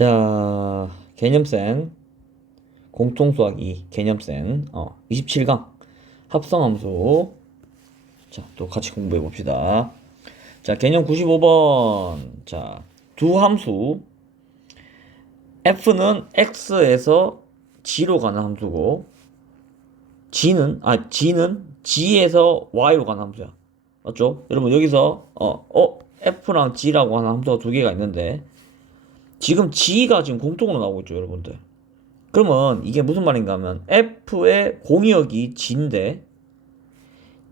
자, 개념센 공통수학 2 개념센 27강 합성함수. 자, 또 같이 공부해 봅시다. 자, 개념 95번. 자, 두 함수 f는 x에서 g로 가는 함수고 g는 g에서 y로 가는 함수야. 맞죠? 여러분 여기서 f랑 g라고 하는 함수가 두 개가 있는데 지금 g가 지금 공통으로 나오고 있죠, 여러분들. 그러면 이게 무슨 말인가 하면 f의 공역이 g인데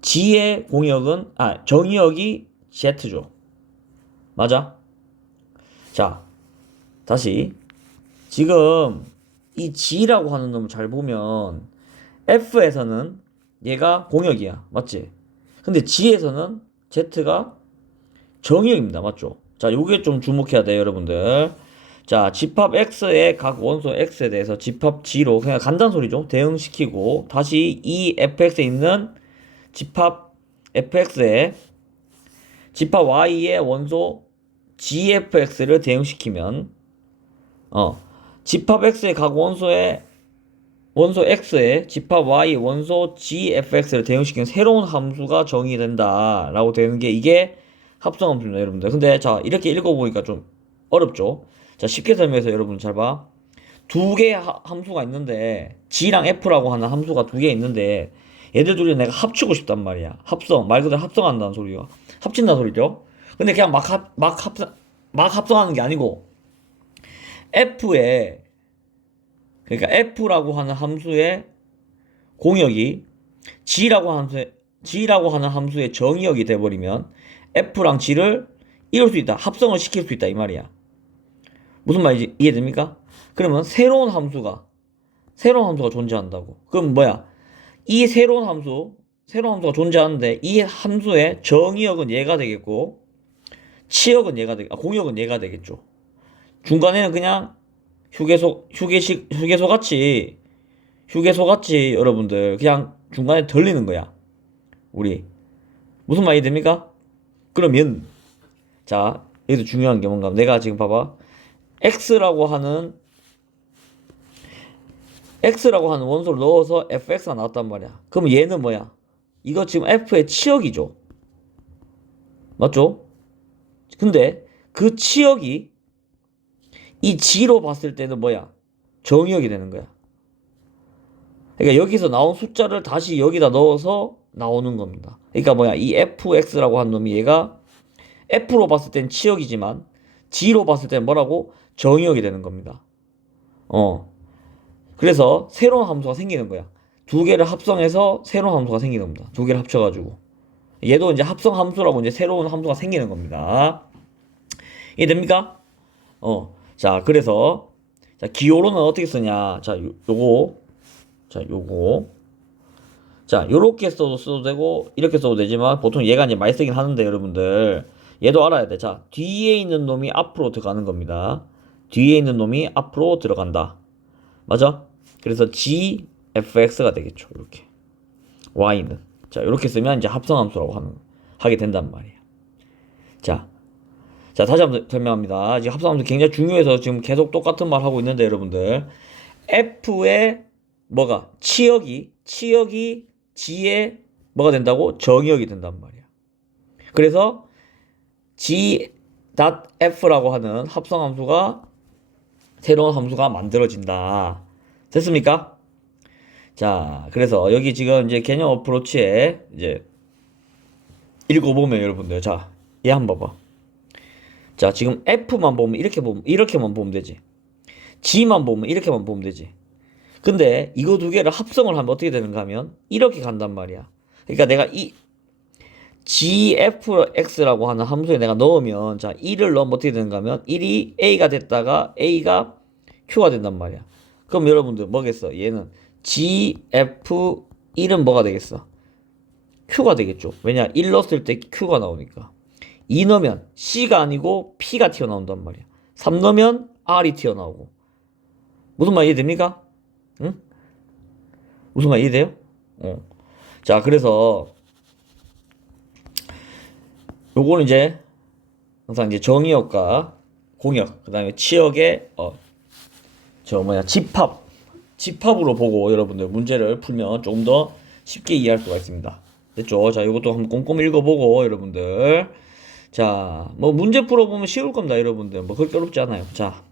g의 공역은 정의역이 z죠. 맞아? 자, 다시 지금 이 g라고 하는 놈을 잘 보면 f에서는 얘가 공역이야. 맞지? 근데 g에서는 z가 정의역입니다. 맞죠? 자, 요게 좀 주목해야 돼요, 여러분들. 자, 집합 x의 각 원소 x에 대해서 집합 g로 그냥 간단소리죠. 대응시키고 다시 이 fx에 있는 집합 fx에 집합 y의 원소 gfx를 대응시키면 집합 x의 각 원소에 원소 x에 집합 y 원소 gfx를 대응시키는 새로운 함수가 정의된다 라고 되는 게 이게 합성함수입니다, 여러분들. 근데 자, 이렇게 읽어보니까 좀 어렵죠. 자, 쉽게 설명해서 여러분 잘 봐. 두 개의 함수가 있는데 g랑 f라고 하는 함수가 두 개 있는데 얘들 둘이 내가 합치고 싶단 말이야. 말 그대로 합성한다는 소리가 합친다는 소리죠. 근데 그냥 막 합성하는 게 아니고 f에 그러니까 f라고 하는 함수의 공역이 g라고 하는 함수의 정의역이 돼버리면 f랑 g를 이룰 수 있다. 합성을 시킬 수 있다 이 말이야. 무슨 말인지 이해됩니까? 그러면 새로운 함수가 존재한다고. 그럼 뭐야? 이 새로운 함수가 존재하는데 이 함수의 정의역은 얘가 되겠고 공역은 얘가 되겠죠. 중간에는 그냥 휴게소 같이 여러분들 그냥 중간에 덜리는 거야. 우리 무슨 말이 됩니까? 그러면 자, 여기서 중요한 게 뭔가 내가 지금 봐봐. x라고 하는 원소를 넣어서 fx가 나왔단 말이야. 그럼 얘는 뭐야? 이거 지금 f의 치역이죠. 맞죠? 근데 그 치역이 이 g로 봤을 때는 뭐야? 정의역이 되는 거야. 그러니까 여기서 나온 숫자를 다시 여기다 넣어서 나오는 겁니다. 그러니까 뭐야? 이 fx라고 한 놈이 얘가 f로 봤을 땐 치역이지만 g로 봤을 땐 뭐라고? 정의역이 되는 겁니다. 그래서 새로운 함수가 생기는 거야. 두 개를 합성해서 새로운 함수가 생기는 겁니다. 두 개를 합쳐가지고. 얘도 이제 합성 함수라고 이제 새로운 함수가 생기는 겁니다. 이해됩니까? 자, 그래서, 자, 기호로는 어떻게 쓰냐. 자, 요렇게 써도 되고, 이렇게 써도 되지만, 보통 얘가 이제 많이 쓰긴 하는데, 여러분들. 얘도 알아야 돼. 자, 뒤에 있는 놈이 앞으로 들어가는 겁니다. 뒤에 있는 놈이 앞으로 들어간다. 맞아? 그래서 gfx가 되겠죠. 이렇게. y는. 자, 이렇게 쓰면 이제 합성함수라고 하게 된단 말이에요. 자, 다시 한번 설명합니다. 지금 합성함수 굉장히 중요해서 지금 계속 똑같은 말 하고 있는데, 여러분들. f의 뭐가? 치역이 g의 뭐가 된다고? 정의역이 된단 말이야. 그래서 g.f라고 하는 합성함수가 새로운 함수가 만들어진다. 됐습니까? 자, 그래서 여기 지금 이제 개념 어프로치에 이제 읽어보면 여러분들, 자, 얘 한번 봐봐. 자, 지금 F만 보면 이렇게만 보면 되지. G만 보면 이렇게만 보면 되지. 근데 이거 두 개를 합성을 하면 어떻게 되는가 하면 이렇게 간단 말이야. 그러니까 내가 이 gfx라고 하는 함수에 내가 넣으면, 자, 1을 넣으면 어떻게 되는가 하면 1이 a가 됐다가 a가 q가 된단 말이야. 그럼 여러분들 뭐겠어? 얘는 gf1은 뭐가 되겠어? q가 되겠죠. 왜냐? 1 넣었을 때 q가 나오니까. 2 넣으면 c가 아니고 p가 튀어나온단 말이야. 3 넣으면 r이 튀어나오고. 무슨 말 이해됩니까? 응? 무슨 말 이해돼요? 자, 그래서 요거는 이제 항상 이제 정의역과 공역, 그 다음에 치역의 집합으로 보고 여러분들 문제를 풀면 조금 더 쉽게 이해할 수가 있습니다. 됐죠? 자, 이것도 한번 꼼꼼히 읽어보고 여러분들, 자, 뭐 문제 풀어보면 쉬울 겁니다, 여러분들. 뭐 그렇게 어렵지 않아요. 자,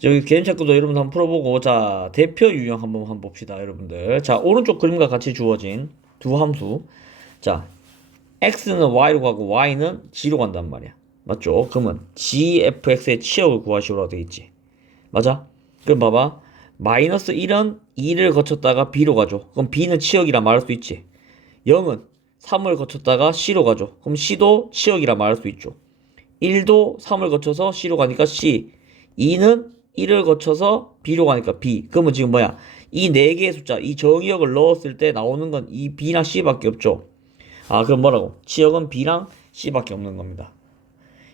저기 개인체크도 여러분들 한번 풀어보고, 자, 대표 유형 한번 봅시다, 여러분들. 자, 오른쪽 그림과 같이 주어진 두 함수. 자, x는 y로 가고 y는 g로 간단 말이야. 맞죠? 그러면 gfx의 치역을 구하시오라고 되어 있지. 맞아? 그럼 봐봐. 마이너스 1은 2를 거쳤다가 b로 가죠. 그럼 b는 치역이라 말할 수 있지. 0은 3을 거쳤다가 c로 가죠. 그럼 c도 치역이라 말할 수 있죠. 1도 3을 거쳐서 c로 가니까 c. 2는 1을 거쳐서 b로 가니까 b. 그러면 지금 뭐야? 이 네 개의 숫자, 이 정의역을 넣었을 때 나오는 건 이 b랑 c밖에 없죠. 아, 그럼 뭐라고? 치역은 b랑 c밖에 없는 겁니다.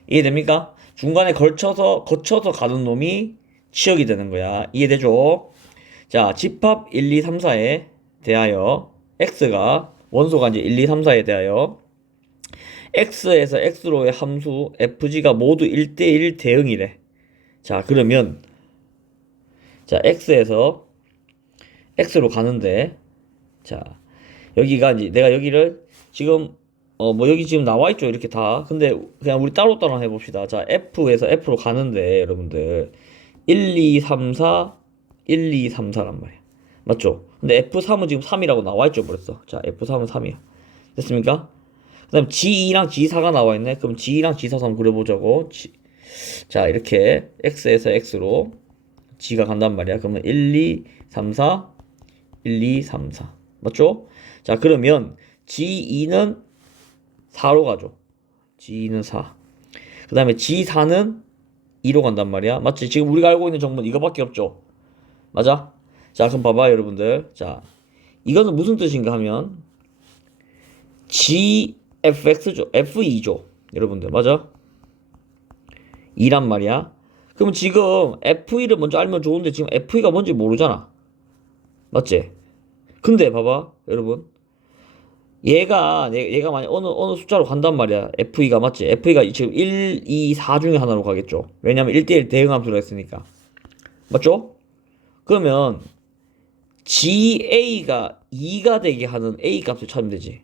이해됩니까? 중간에 거쳐서 가는 놈이 치역이 되는 거야. 이해되죠? 자, 집합 1, 2, 3, 4에 대하여 x가 원소가 이제 1, 2, 3, 4에 대하여 x에서 x로의 함수 fg가 모두 1대1 대응이래. 자, 그러면 자, x에서 x로 가는데, 자, 여기가 이제 내가 여기를 지금 뭐 여기 지금 나와 있죠, 이렇게 다. 근데 그냥 우리 따로따로 해봅시다. 자, f에서 f로 가는데 여러분들 1, 2, 3, 4 1, 2, 3, 4란 말이야. 맞죠? 근데 F3은 지금 3이라고 나와 있죠, 벌써. 자, F3은 3이야. 됐습니까? 그 다음 G2랑 G4가 나와 있네. 그럼 G2랑 G4 한번 그려보자고. 자, 이렇게 X에서 X로 G가 간단 말이야. 그러면 1, 2, 3, 4 1, 2, 3, 4 맞죠? 자, 그러면 G2는 4로 가죠. G2는 4. 그 다음에 G4는 2로 간단 말이야. 맞지? 지금 우리가 알고 있는 정보는 이거밖에 없죠. 맞아? 자, 그럼 봐봐, 여러분들. 자, 이거는 무슨 뜻인가 하면 GFX죠. F2죠. 여러분들, 맞아? 2란 말이야. 그럼 지금 F1을 먼저 알면 좋은데 지금 F2가 뭔지 모르잖아. 맞지? 근데 봐봐, 여러분. 얘가 만약 어느 숫자로 간단 말이야. F2가 맞지? F2가 지금 1, 2, 4 중에 하나로 가겠죠. 왜냐면 1대1 대응 함수라 했으니까. 맞죠? 그러면 GA가 2가 되게 하는 A 값을 찾으면 되지.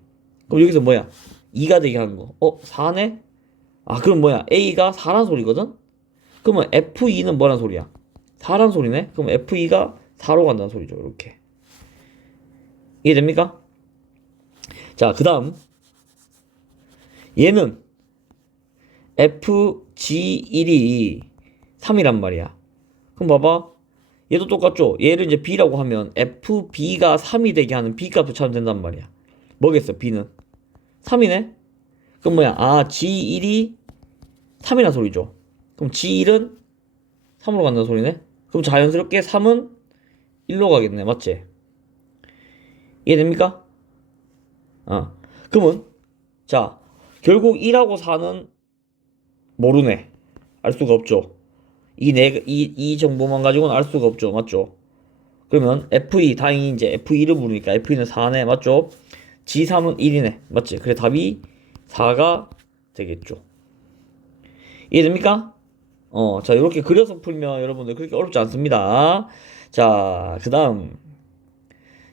그럼 여기서 뭐야? 2가 되게 하는 거. 4네? 아, 그럼 뭐야? A가 4란 소리거든? 그러면 F2는 뭐란 소리야? 4란 소리네? 그럼 F2가 4로 간다는 소리죠. 이렇게. 이해됩니까? 자, 그 다음. 얘는 FG1이 3이란 말이야. 그럼 봐봐. 얘도 똑같죠? 얘를 이제 B라고 하면 FB가 3이 되게 하는 B값을 찾으면 된단 말이야. 뭐겠어, B는? 3이네? 그럼 뭐야? 아, G1이 3이란 소리죠. 그럼 G1은 3으로 간다는 소리네? 그럼 자연스럽게 3은 1로 가겠네. 맞지? 이해됩니까? 그러면, 자, 결국 1하고 4는 모르네. 알 수가 없죠. 이 정보만 가지고는 알 수가 없죠. 맞죠? 그러면 F2, 다행히 이제 F2를 부르니까 F2는 4네. 맞죠? G3은 1이네. 맞지? 그래, 답이 4가 되겠죠. 이해됩니까? 자, 이렇게 그려서 풀면 여러분들 그렇게 어렵지 않습니다. 자, 그 다음.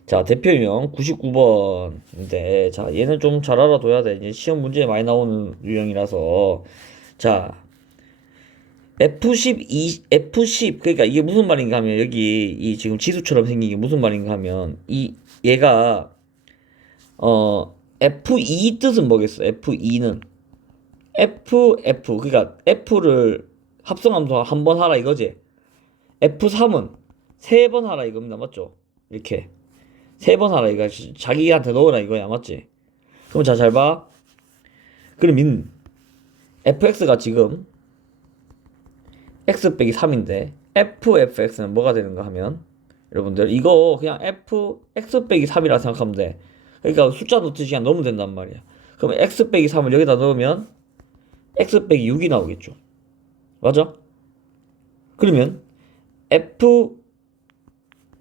자, 대표 유형 99번인데, 자, 얘는 좀 잘 알아둬야 돼. 이제 시험 문제에 많이 나오는 유형이라서. 자, F10, 그러니까 이게 무슨 말인가 하면, 여기, 이 지금 지수처럼 생긴 게 무슨 말인가 하면, 얘가, F2 뜻은 뭐겠어? F2는. 그러니까 F를 합성함수 한 번 하라 이거지. F3은 세 번 하라 이겁니다. 맞죠? 이렇게. 세 번 하라 이거. 자기한테 넣으라 이거야. 맞지? 그럼 자, 잘 봐. 그럼 fx가 지금 x 빼기 3인데 fx는 뭐가 되는가 하면 여러분들 이거 그냥 x 빼기 3이라 생각하면 돼. 그러니까 숫자 넣듯이 그냥 넣으면 된단 말이야. 그럼 x 빼기 3을 여기다 넣으면 x 빼기 6이 나오겠죠. 맞아? 그러면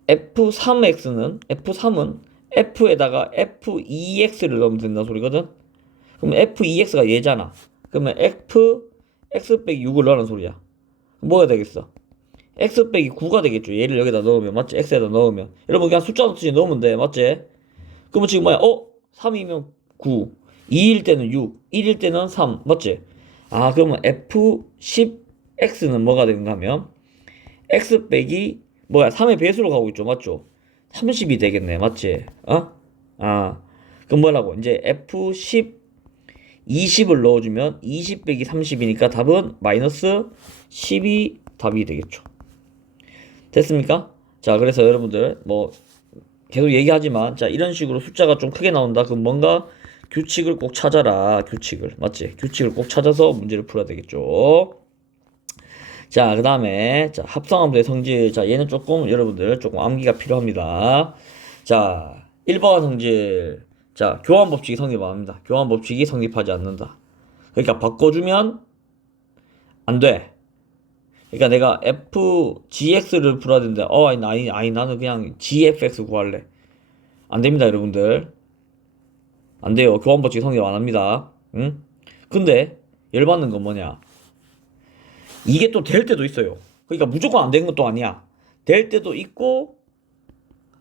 F3은 F에다가 F2x를 넣으면 된다는 소리거든? 그럼 F2x가 얘잖아. 그러면 X 빼기 6을 넣으라는 소리야. 뭐가 되겠어? x 빼기 9가 되겠죠. 얘를 여기다 넣으면 맞지? x에다 넣으면 여러분 그냥 숫자 넣듯이 넣으면 돼 맞지? 그러면 지금 뭐야? 3이면 9, 2일 때는 6, 1일 때는 3 맞지? 아 그러면 f10x는 뭐가 되는가 하면 x 빼기 뭐야 3의 배수로 가고 있죠 맞죠? 30이 되겠네 맞지? 그럼 뭐라고 이제 f10 20을 넣어주면 20 빼기 30이니까 답은 마이너스 10이 답이 되겠죠. 됐습니까? 자, 그래서 여러분들 뭐 계속 얘기하지만 자, 이런 식으로 숫자가 좀 크게 나온다. 그럼 뭔가 규칙을 꼭 찾아라. 규칙을. 맞지? 규칙을 꼭 찾아서 문제를 풀어야 되겠죠. 자, 그 다음에 자, 합성함수의 성질. 자, 얘는 조금 여러분들 조금 암기가 필요합니다. 자, 1번 성질. 자, 교환 법칙이 성립 안 합니다. 교환 법칙이 성립하지 않는다. 그러니까 바꿔주면 안 돼. 그러니까 내가 fgx를 풀어야 되는데 아니 나는 그냥 gfx 구할래. 안 됩니다, 여러분들. 안 돼요. 교환 법칙 성립 안 합니다. 응? 근데 열받는 건 뭐냐? 이게 또 될 때도 있어요. 그러니까 무조건 안 되는 것도 아니야. 될 때도 있고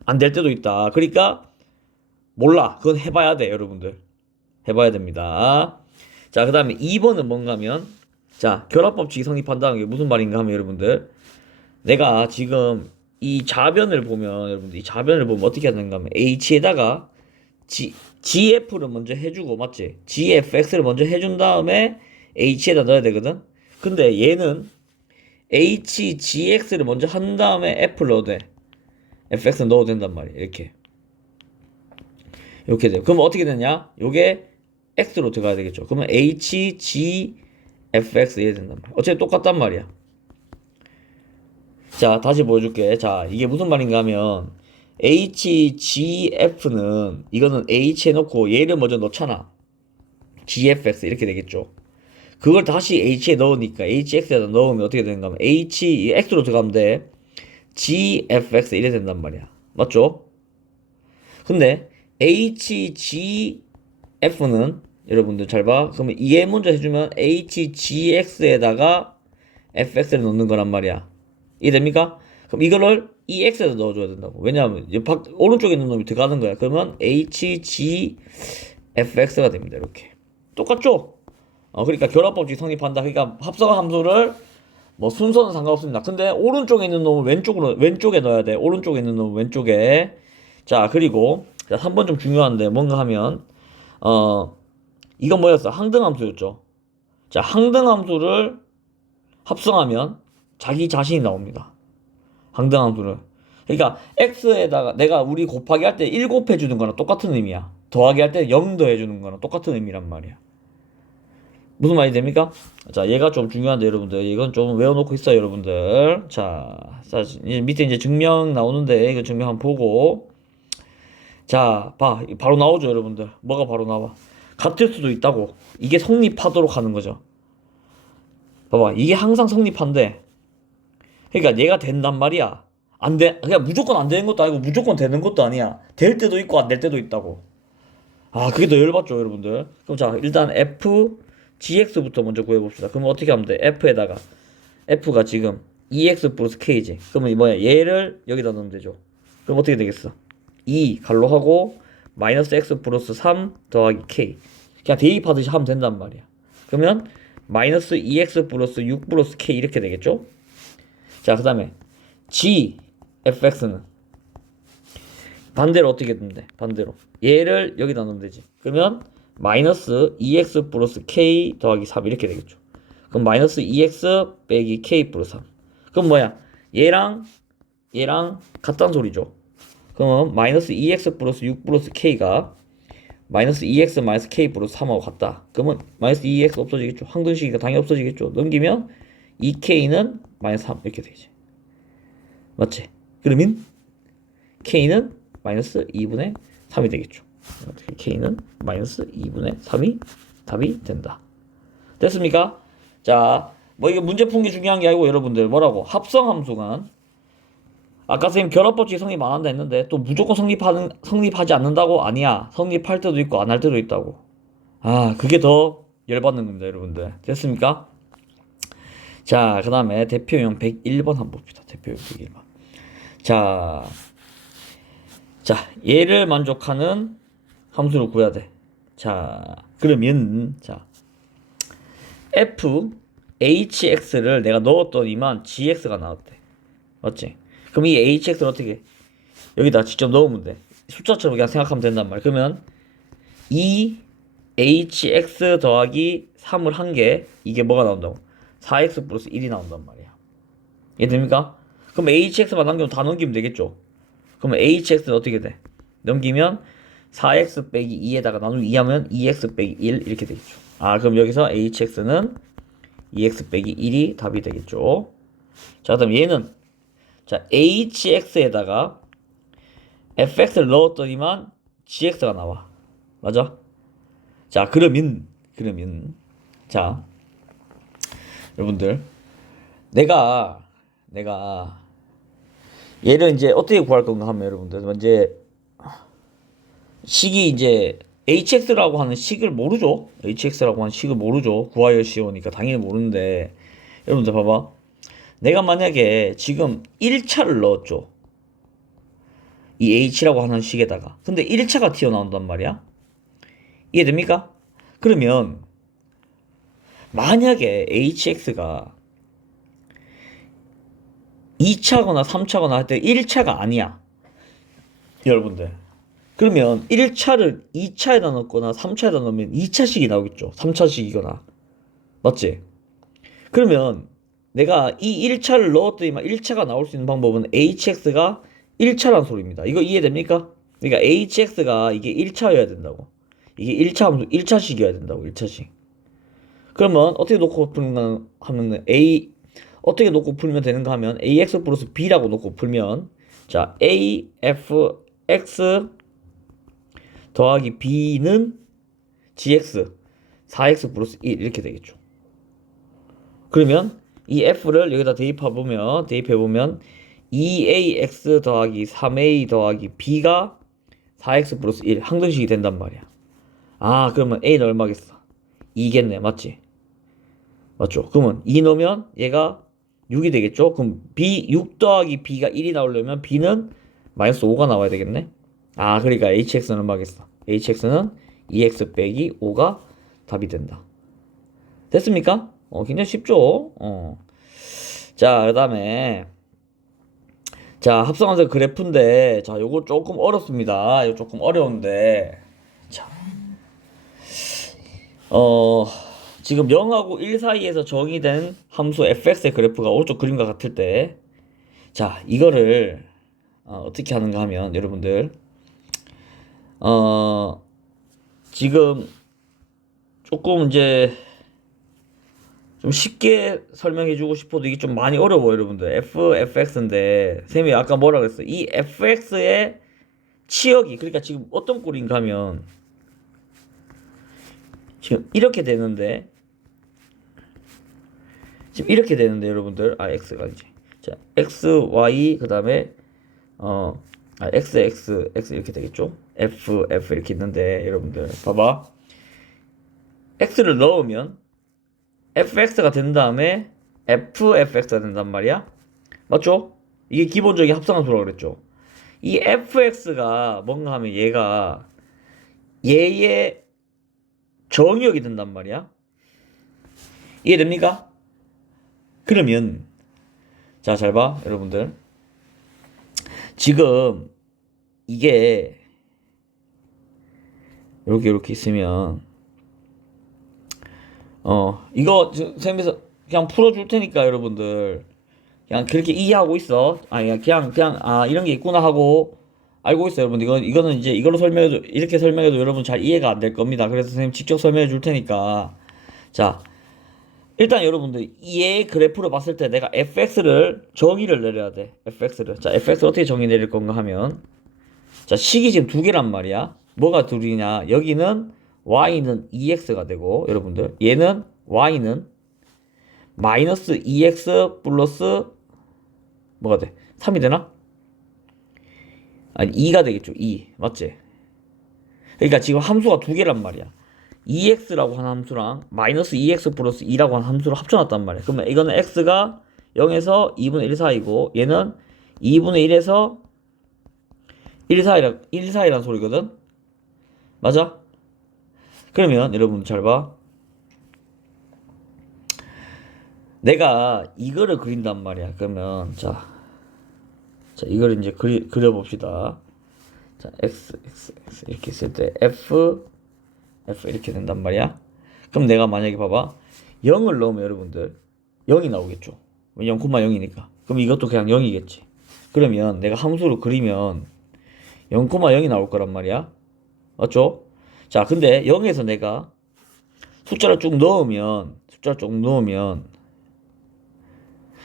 안 될 때도 있다. 그러니까 몰라. 그건 해봐야 돼, 여러분들. 해봐야 됩니다. 자, 그 다음에 2번은 뭔가 하면 자, 결합법칙이 성립한다는 게 무슨 말인가 하면 여러분들 내가 지금 이 좌변을 보면 여러분들 이 좌변을 보면 어떻게 하는가 하면 h에다가 gf를 먼저 해주고 맞지? gfx를 먼저 해준 다음에 h에다 넣어야 되거든? 근데 얘는 hgx를 먼저 한 다음에 f를 넣어도 돼. fx는 넣어도 된단 말이야. 이렇게 돼요. 그럼 어떻게 되냐? 요게 x로 들어가야 되겠죠. 그러면 hgfx 이래 된단 말이야. 어차피 똑같단 말이야. 자, 다시 보여줄게. 자, 이게 무슨 말인가 하면 hgf는 이거는 h 해놓고 얘를 먼저 넣잖아. gfx 이렇게 되겠죠. 그걸 다시 h에 넣으니까 hx에다 넣으면 어떻게 되는가 하면 x로 들어가면 돼. gfx 이래 된단 말이야. 맞죠? 근데 hgf는 여러분들 잘 봐. 그러면 얘 먼저 해주면 hgx에다가 fx를 넣는 거란 말이야. 이해됩니까? 그럼 이거를 ex에다 넣어줘야 된다고. 왜냐하면 오른쪽에 있는 놈이 들어가는 거야. 그러면 hgfx가 됩니다. 이렇게 똑같죠? 그러니까 결합법칙 성립한다. 그러니까 합성한 함수를 뭐 순서는 상관없습니다. 근데 오른쪽에 있는 놈은 왼쪽에 넣어야 돼. 오른쪽에 있는 놈은 왼쪽에. 자, 그리고 자, 3번 좀 중요한데 뭔가 하면 이건 뭐였어? 항등함수였죠. 자, 항등함수를 합성하면 자기 자신이 나옵니다. 항등함수를. 그러니까 x에다가 내가 우리 곱하기 할 때 1 곱해주는 거랑 똑같은 의미야. 더하기 할 때 0 더해주는 거랑 똑같은 의미란 말이야. 무슨 말이 됩니까? 자, 얘가 좀 중요한데 여러분들 이건 좀 외워놓고 있어요, 여러분들. 자, 밑에 이제 증명 나오는데 이거 증명 한번 보고 자, 바로 나오죠, 여러분들. 뭐가 바로 나와? 같을 수도 있다고. 이게 성립하도록 하는 거죠. 봐봐, 이게 항상 성립한데 그러니까 얘가 된단 말이야. 안 돼. 그냥 무조건 안 되는 것도 아니고 무조건 되는 것도 아니야. 될 때도 있고 안 될 때도 있다고. 그게 더 열받죠, 여러분들. 그럼 자, 일단 fgx부터 먼저 구해봅시다. 그러면 어떻게 하면 돼? f에다가 f가 지금 2x 플러스 k지. 그러면 뭐야? 얘를 여기다 넣으면 되죠. 그럼 어떻게 되겠어? 2 갈로하고 마이너스 x 플러스 3 더하기 k. 그냥 대입하듯이 하면 된단 말이야. 그러면 마이너스 2x 플러스 6 플러스 k 이렇게 되겠죠? 자, 그 다음에 gfx는 반대로 어떻게 되는데? 반대로 얘를 여기다 넣으면 되지. 그러면 마이너스 2x 플러스 k 더하기 3 이렇게 되겠죠. 그럼 마이너스 2x 빼기 k 플러스 3. 그럼 뭐야? 얘랑 같다는 소리죠. 그러면 마이너스 2x 플러스 6 플러스 k가 마이너스 2x 마이너스 k 플러스 3하고 같다. 그러면 마이너스 2x 없어지겠죠. 항등식이니까 당연히 없어지겠죠. 넘기면 2k는 마이너스 3 이렇게 되지. 맞지? 그러면 k는 마이너스 2분의 3이 되겠죠. 어떻게 k는 마이너스 2분의 3이 답이 된다. 됐습니까? 자, 뭐 이게 문제 푸는 게 중요한 게 아니고 여러분들 뭐라고? 합성함수간 아까 선생님 결합법칙 성립 안 한다 했는데 또 무조건 성립하지 않는다고? 아니야. 성립할 때도 있고 안 할 때도 있다고. 그게 더 열받는 겁니다, 여러분들. 됐습니까? 자, 그 다음에 대표형 101번 한번 봅시다. 대표형 101번. 자, 얘를 만족하는 함수를 구해야 돼. 자, 그러면, 자, hx를 내가 넣었더니만 gx가 나왔대. 맞지? 그럼 이 hx를 어떻게, 여기다 직접 넣으면 돼. 숫자처럼 그냥 생각하면 된단 말이야. 그러면, 이 hx 더하기 3을 한 게, 이게 뭐가 나온다고? 4x 플러스 1이 나온단 말이야. 이해됩니까? 그럼 hx만 남기면 다 넘기면 되겠죠? 그러면 hx는 어떻게 돼? 넘기면 4x 빼기 2에다가 나누기 2 하면 2x 빼기 1 이렇게 되겠죠. 아, 그럼 여기서 hx는 2x 빼기 1이 답이 되겠죠. 자, 그다음 얘는 자 hx에다가 fx를 넣었더니만 gx가 나와. 맞아? 자, 그러면 자, 여러분들 내가 얘를 이제 어떻게 구할 건가 하면 여러분들 이제 식이 이제 hx라고 하는 식을 모르죠. hx라고 하는 식을 모르죠. 구하여 씌우니까 당연히 모르는데 여러분들 봐봐. 내가 만약에 지금 1차를 넣었죠. 이 h라고 하는 식에다가. 근데 1차가 튀어나온단 말이야. 이해됩니까? 그러면 만약에 hx가 2차거나 3차거나 할 때 1차가 아니야. 여러분들. 그러면 1차를 2차에다 넣거나 3차에다 넣으면 2차식이 나오겠죠. 3차식이거나. 맞지? 그러면 내가 이 1차를 넣었더니만 1차가 나올 수 있는 방법은 hx가 1차란 소리입니다. 이거 이해됩니까? 그러니까 hx가 이게 1차여야 된다고. 이게 1차 함수 1차식이어야 된다고. 1차식. 그러면 어떻게 놓고 풀면 하면 어떻게 놓고 풀면 되는가 하면 ax 플러스 b라고 놓고 풀면 자 afx 더하기 b는 gx 4x 플러스 1 이렇게 되겠죠. 그러면 이 f를 여기다 대입해보면 2ax 더하기 3a 더하기 b가 4x 플러스 1 항등식이 된단 말이야. 아, 그러면 a는 얼마겠어? 2겠네. 맞지? 맞죠? 그러면 2 넣으면 얘가 6이 되겠죠? 그럼 b 6 더하기 b가 1이 나오려면 b는 마이너스 5가 나와야 되겠네? 아, 그러니까 hx는 얼마겠어? hx는 2x 빼기 5가 답이 된다. 됐습니까? 굉장히 쉽죠? 자, 그 다음에 자, 합성함수 그래프인데 자, 요거 조금 어렵습니다. 이거 조금 어려운데 자, 지금 0하고 1 사이에서 정의된 함수 fx의 그래프가 오른쪽 그림과 같을 때 자, 이거를 어떻게 하는가 하면 여러분들 지금 조금 이제 좀 쉽게 설명해 주고 싶어도 이게 좀 많이 어려워요, 여러분들. fx인데 쌤이 아까 뭐라 그랬어? 이 fx의 치역이 그러니까 지금 어떤 꼴인가 하면 지금 이렇게 되는데 여러분들 x가 이제 자 x y 그 다음에 x 이렇게 되겠죠? f 이렇게 있는데 여러분들 봐봐. x를 넣으면 fx가 된 다음에 fx가 된단 말이야. 맞죠? 이게 기본적인 합성함수라고 그랬죠. 이 fx가 뭔가 하면 얘가 얘의 정의역이 된단 말이야. 이해됩니까? 그러면 자, 잘 봐, 여러분들. 지금 이게 이렇게 있으면 이거 선생님께서 그냥 풀어줄 테니까 여러분들 그냥 그렇게 이해하고 있어. 그냥 이런 게 있구나 하고 알고 있어요, 여러분. 이거는 이제 이걸로 이렇게 설명해도 여러분 잘 이해가 안 될 겁니다. 그래서 선생님 직접 설명해 줄 테니까 자, 일단 여러분들 얘 그래프로 봤을 때 내가 fx를 정의를 내려야 돼. fx를 자, fx를 어떻게 정의 내릴 건가 하면 자, 식이 지금 두 개란 말이야. 뭐가 둘이냐? 여기는 y는 2x가 되고 여러분들 얘는 y는 마이너스 2x 플러스 뭐가 돼? 3이 되나? 아니 2가 되겠죠. 2 맞지? 그러니까 지금 함수가 두 개란 말이야. EX라고 하는 함수랑 마이너스 EX 플러스 2라고 하는 함수를 합쳐놨단 말이야. 그러면 이거는 X가 0에서 2분의 1 사이고 얘는 2분의 1에서 1 사이란 소리거든. 맞아? 그러면 여러분 잘 봐. 내가 이거를 그린단 말이야. 그러면 자 이걸 이제 그려봅시다. 자 x 이렇게 있을 때 f 이렇게 된단 말이야. 그럼 내가 만약에 봐봐 0을 넣으면 여러분들 0이 나오겠죠. 0,0이니까. 그럼 이것도 그냥 0이겠지. 그러면 내가 함수로 그리면 0,0이 나올 거란 말이야. 맞죠? 자, 근데 0에서 내가 숫자를 쭉 넣으면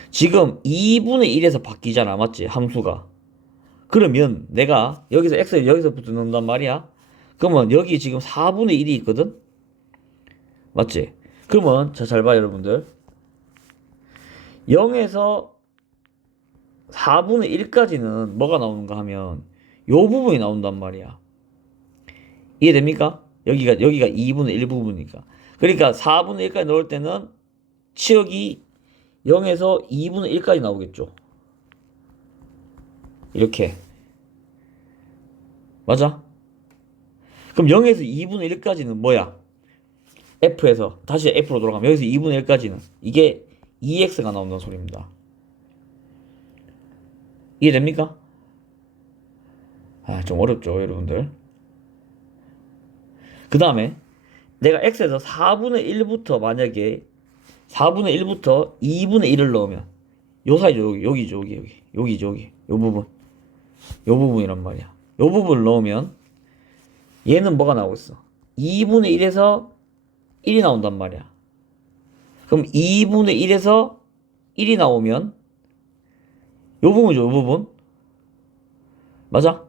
지금 2분의 1에서 바뀌잖아. 맞지? 함수가. 그러면 내가 여기서 x를 여기서부터 넣는단 말이야. 그러면 여기 지금 4분의 1이 있거든? 맞지? 그러면 자, 잘 봐, 여러분들. 0에서 4분의 1까지는 뭐가 나오는가 하면 요 부분이 나온단 말이야. 이해됩니까? 여기가 2분의 1 부분이니까. 그러니까 4분의 1까지 넣을 때는 치역이 0에서 2분의 1까지 나오겠죠. 이렇게. 맞아? 그럼 0에서 2분의 1까지는 뭐야? F에서 다시 F로 돌아가면 여기서 2분의 1까지는 이게 2x가 나온다는 소리입니다. 이해됩니까? 좀 어렵죠, 여러분들. 그 다음에 내가 x에서 4분의 1부터 만약에 4분의 1부터 2분의 1을 넣으면 요 사이죠. 여기죠. 요 부분. 요 부분이란 말이야. 요 부분을 넣으면 얘는 뭐가 나오고 있어? 2분의 1에서 1이 나온단 말이야. 그럼 2분의 1에서 1이 나오면 요 부분이죠. 요 부분. 맞아?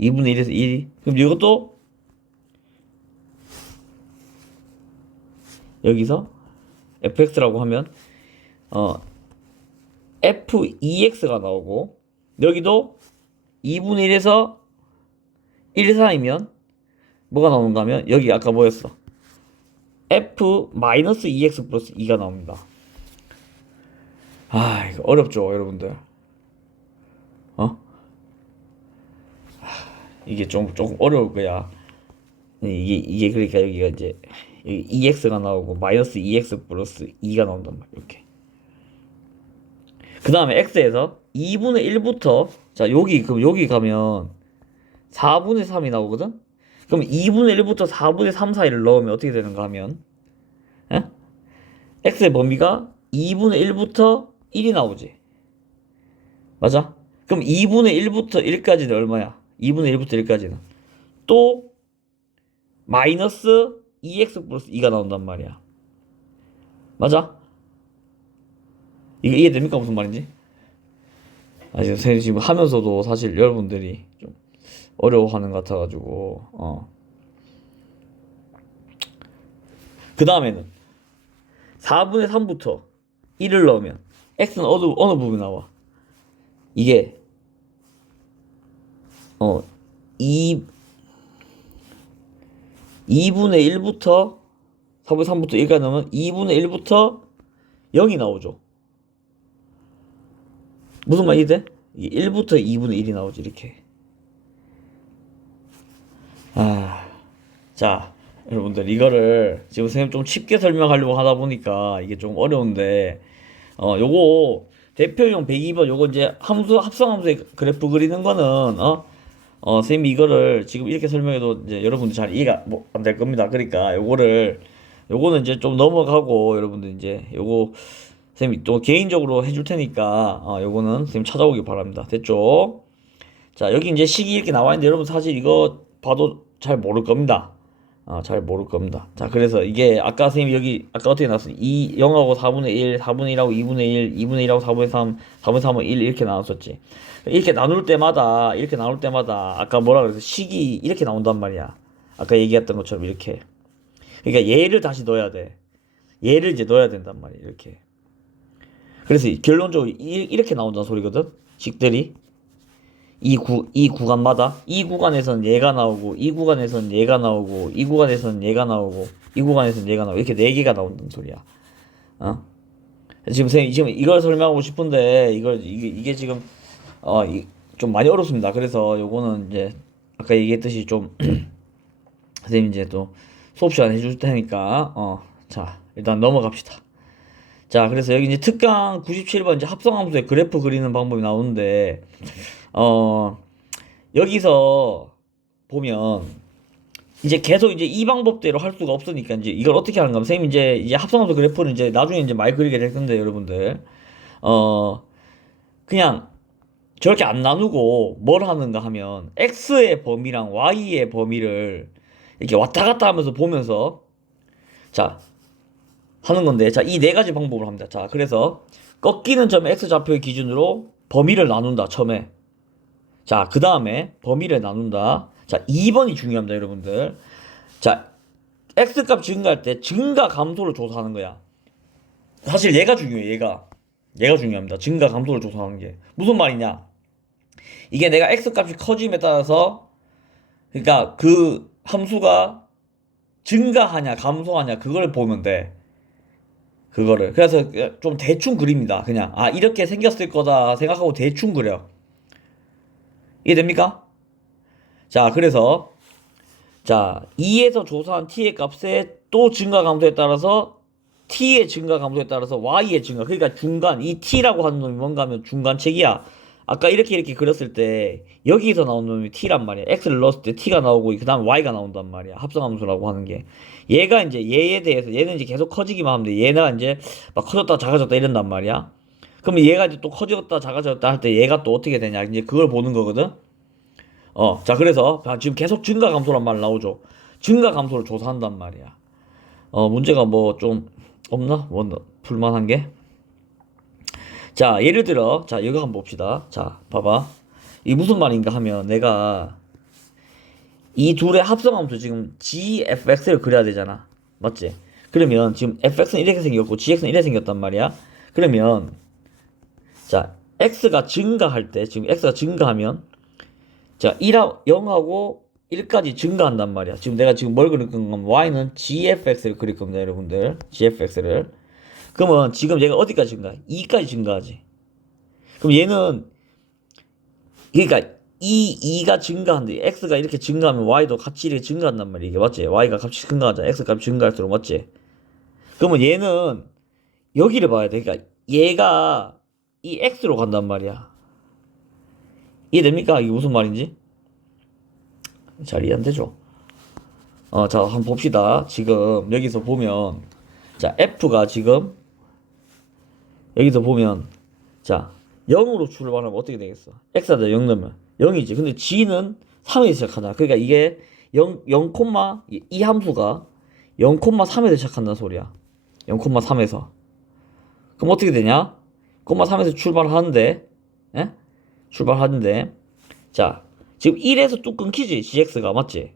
2분의 1에서 1이. 그럼 이것도 여기서 fx라고 하면 f2x가 나오고 여기도 2분의 1에서 1 사이면 뭐가 나오는가 하면 여기 아까 뭐였어? f-2x 플러스 2가 나옵니다. 이거 어렵죠, 여러분들. 이게 조금 어려울 거야. 이게 그러니까 여기가 이제 여기 2x가 나오고 마이너스 2x 플러스 2가 나온단 말이야. 이렇게. 그 다음에 x에서 2분의 1부터 자 여기 가면 4분의 3이 나오거든. 그럼 2분의 1부터 4분의 3 사이를 넣으면 어떻게 되는가 하면 x의 범위가 2분의 1부터 1이 나오지. 맞아? 그럼 2분의 1부터 1까지는 얼마야? 2분의 1부터 1까지는 또 마이너스 2x 플러스 2가 나온단 말이야. 맞아? 이게 이해됩니까? 무슨 말인지? 지금 하면서도 사실 여러분들이 좀 어려워하는 것 같아가지고 그 다음에는 4분의 3부터 1을 넣으면 x는 어느 부분이 나와? 이게 2분의 1부터 4분의 3부터 1까지 넣으면 2분의 1부터 0이 나오죠. 무슨 말이 돼? 1부터 2분의 1이 나오지 이렇게. 자 여러분들 이거를 지금 선생님 좀 쉽게 설명하려고 하다 보니까 이게 좀 어려운데 요거 대표용 102번 요거 이제 합성함수의 그래프 그리는 거는 선생님이 이거를 지금 이렇게 설명해도 이제 여러분들 잘 이해가 안 될 겁니다. 그러니까 요거는 이제 좀 넘어가고 여러분들 이제 요거 선생님이 또 개인적으로 해줄 테니까 요거는 선생님 찾아오기 바랍니다. 됐죠? 자 여기 이제 식이 이렇게 나와 있는데 여러분 사실 이거 봐도 잘 모를 겁니다. 잘 모를 겁니다. 자 그래서 이게 아까 선생님이 여기 아까 어떻게 나왔어? 0하고 4분의 1, 4분의 1하고 2분의 1, 2분의 1하고 4분의 3, 4분의 3하고 1 이렇게 나눴었지. 이렇게 나눌 때마다 아까 뭐라 그랬어? 식이 이렇게 나온단 말이야. 아까 얘기했던 것처럼 이렇게. 그러니까 얘를 다시 넣어야 돼. 얘를 이제 넣어야 된단 말이야. 이렇게. 그래서 결론적으로 이렇게 나온다는 소리거든. 식들이 이 구간마다 이 구간에서는 얘가 나오고 이 구간에서는 얘가 나오고 이 구간에서는 얘가 나오고 이 구간에서는 얘가 나오고 이렇게 네 개가 나온다는 소리야. 어? 지금 지금 이걸 설명하고 싶은데 이게 지금 좀 많이 어렵습니다. 그래서 요거는 이제 아까 얘기했듯이 좀 선생님 이제 또 수업 시간 해줄 테니까 자 일단 넘어갑시다. 자 그래서 여기 이제 특강 97번 이제 합성함수의 그래프 그리는 방법이 나오는데 어 여기서 보면 이제 계속 이제 이 방법대로 할 수가 없으니까 이제 이걸 어떻게 하는가 하면 선생님 이제 합성함수 그래프는 이제 나중에 이제 많이 그리게 될 건데 여러분들 어 그냥 저렇게 안 나누고 뭘 하는가 하면 x의 범위랑 y의 범위를 이렇게 왔다 갔다 하면서 보면서 자 하는 건데 자 이 네 가지 방법을 합니다. 자 그래서 꺾이는 점 x 좌표의 기준으로 범위를 나눈다 처음에. 자 그 다음에 범위를 나눈다. 자 2번이 중요합니다 여러분들. 자 x값 증가할 때 증가 감소를 조사하는 거야. 사실 얘가 중요해. 얘가 중요합니다. 증가 감소를 조사하는 게 무슨 말이냐, 이게 내가 x값이 커짐에 따라서 그러니까 그 함수가 증가하냐 감소하냐 그걸 보면 돼. 그거를 그래서 좀 대충 그립니다. 그냥 이렇게 생겼을 거다 생각하고 대충 그려. 이해됩니까? 자 그래서 자 2에서 조사한 t의 값에 또 증가 감소에 따라서 t의 증가 감소에 따라서 y의 증가, 그러니까 중간 이 t라고 하는 놈이 뭔가 하면 중간책이야. 아까 이렇게 그렸을 때 여기서 나온 놈이 t란 말이야. x를 넣었을 때 t가 나오고 그 다음 y가 나온단 말이야. 합성함수라고 하는 게. 얘가 이제 얘에 대해서 얘는 이제 계속 커지기만 하면 돼. 얘가 이제 막 커졌다 작아졌다 이런단 말이야. 그러면 얘가 이제 또 커졌다 작아졌다 할 때 얘가 또 어떻게 되냐 이제 그걸 보는 거거든. 자 그래서 지금 계속 증가 감소란 말 나오죠. 증가 감소를 조사한단 말이야. 문제가 뭐 좀 없나? 뭐 불만한 게? 자 예를 들어 자 여기 한번 봅시다. 자 봐봐, 이 무슨 말인가 하면 내가 이 둘의 합성함수 지금 gfx를 그려야 되잖아, 맞지? 그러면 지금 fx는 이렇게 생겼고 gx는 이렇게 생겼단 말이야. 그러면 자 x가 증가할 때 지금 x가 증가하면 자 0하고 1까지 증가한단 말이야. 지금 내가 지금 뭘 그릴 건가 하면 y는 gfx를 그릴 겁니다 여러분들. gfx를. 그러면 지금 얘가 어디까지 증가해? 2까지 증가하지. 그럼 얘는 그러니까 2가 증가한대. x가 이렇게 증가하면 y도 같이 이렇게 증가한단 말이야. 이게 맞지? y가 값이 증가하잖아. x 값이 증가할수록, 맞지? 그러면 얘는 여기를 봐야 돼. 그러니까 얘가 이 x로 간단 말이야. 이해됩니까? 이게 무슨 말인지? 잘 이해 안 되죠? 자, 한번 봅시다. 지금 여기서 보면 자, f가 지금 여기서 보면 자 0으로 출발하면 어떻게 되겠어? x에다 0 넣으면 0이지. 근데 g는 3에서 시작하잖아. 그러니까 이게 0, 이 함수가 0,3에서 시작한다는 소리야. 0,3에서. 그럼 어떻게 되냐? 0,3에서 출발하는데, 예? 출발하는데, 자, 지금 1에서 뚝 끊기지, gx가, 맞지?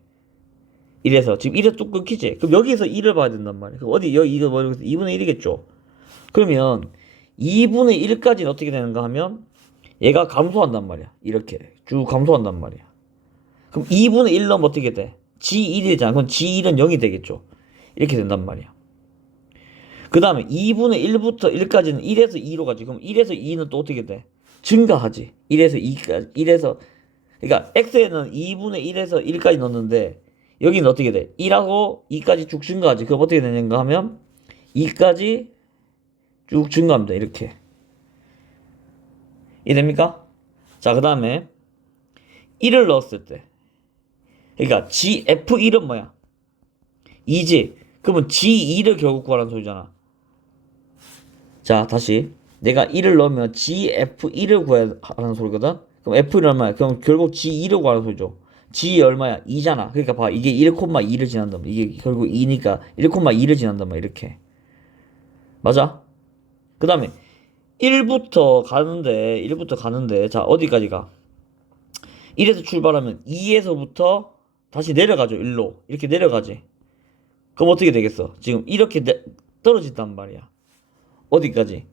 1에서, 지금 1에서 뚝 끊기지? 그럼 여기서 1을 봐야 된단 말이야. 그럼 어디, 여기, 이거 뭐, 2분의 1이겠죠? 그러면 2분의 1까지는 어떻게 되는가 하면, 얘가 감소한단 말이야. 이렇게 쭉 감소한단 말이야. 그럼 2분의 1 넣으면 어떻게 돼? g1이 되잖아. 그럼 g1은 0이 되겠죠. 이렇게 된단 말이야. 그 다음에 2분의 1부터 1까지는 1에서 2로 가지. 그럼 1에서 2는 또 어떻게 돼? 증가하지. 1에서 2까지, 그러니까 x에는 2분의 1에서 1까지 넣었는데, 여기는 어떻게 돼? 1하고 2까지 쭉 증가하지. 그럼 어떻게 되는가 하면, 2까지 쭉 증가합니다. 이렇게. 이해됩니까? 자, 그 다음에 1을 넣었을 때, 그러니까 gf1은 뭐야? 2지. 그러면 g2를 결국 구하라는 소리잖아. 자, 다시 내가 1을 넣으면 gf1을 구해야 하는 소리거든. 그럼 f1은 얼마야? 그럼 결국 g2를 구하는 소리죠. g 얼마야? 2잖아. 그러니까 봐, 이게 1,2를 지난단 말이야. 이게 결국 2니까 1,2를 지난단 말이야. 이렇게. 맞아? 그 다음에 1부터 가는데 자 어디까지 가? 1에서 출발하면 2에서부터 다시 내려가죠. 1로 이렇게 내려가지. 그럼 어떻게 되겠어? 지금 이렇게 떨어진단 말이야. 어디까지?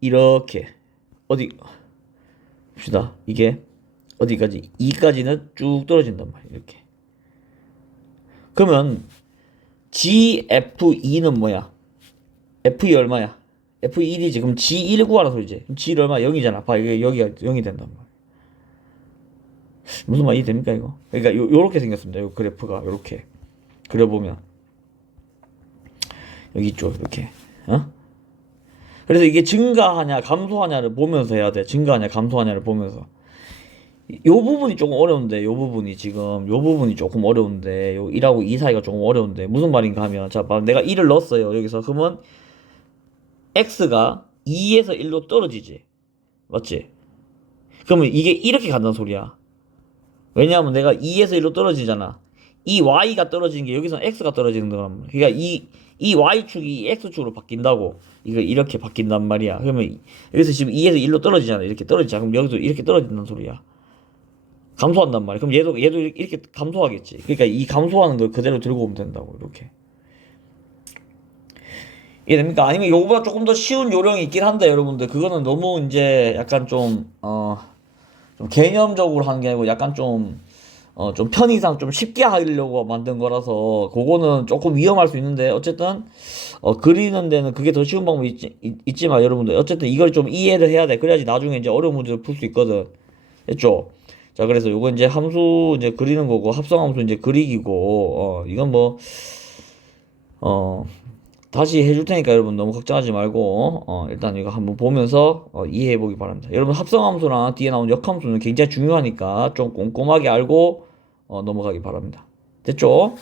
이렇게. 어디 봅시다. 이게 어디까지? 2까지는 쭉 떨어진단 말이야. 이렇게. 그러면 GF2는 뭐야? F2 얼마야? F2 1이지. 그럼 G1 구하라 소리지. 그럼 G1 얼마? 0이잖아. 봐, 이게 여기가 0이 된단 말이야. 무슨 말이 됩니까, 이거? 그러니까 요렇게 생겼습니다. 요 그래프가 요렇게 그려보면 여기 있죠, 이렇게. 어? 그래서 이게 증가하냐 감소하냐를 보면서 해야 돼. 증가하냐 감소하냐를 보면서. 요 부분이 조금 어려운데, 요 부분이 지금 요 부분이 조금 어려운데, 요 1하고 2 사이가 조금 어려운데 무슨 말인가 하면, 자, 내가 1을 넣었어요 여기서. 그러면 x가 2에서 1로 떨어지지, 맞지? 그러면 이게 이렇게 간다는 소리야. 왜냐하면 내가 2에서 1로 떨어지잖아. 이 y가 떨어지는 게 여기서 x가 떨어지는 거란 말이야. 그러니까 이 y축이 x축으로 바뀐다고. 이거 이렇게 바뀐단 말이야. 그러면 여기서 지금 2에서 1로 떨어지잖아. 이렇게 떨어지잖아. 그럼 여기도 이렇게 떨어진다는 소리야. 감소한단 말이야. 그럼 얘도 이렇게 감소하겠지. 그러니까 이 감소하는 걸 그대로 들고 오면 된다고. 이렇게. 이해됩니까? 아니면 요거보다 조금 더 쉬운 요령이 있긴 한데, 여러분들 그거는 너무 이제 약간 좀 개념적으로 하는 게 아니고 약간 좀 편의상 좀 쉽게 하려고 만든 거라서 그거는 조금 위험할 수 있는데, 어쨌든 그리는 데는 그게 더 쉬운 방법이 있지만 여러분들 어쨌든 이걸 좀 이해를 해야 돼. 그래야지 나중에 이제 어려운 문제를 풀 수 있거든. 됐죠? 자, 그래서 요거 이제 함수 이제 그리는 거고, 합성함수 이제 그리기고, 이건 뭐 어 다시 해줄 테니까 여러분 너무 걱정하지 말고, 일단 이거 한번 보면서 이해해 보기 바랍니다. 여러분 합성함수랑 뒤에 나온 역함수는 굉장히 중요하니까 좀 꼼꼼하게 알고 넘어가기 바랍니다. 됐죠?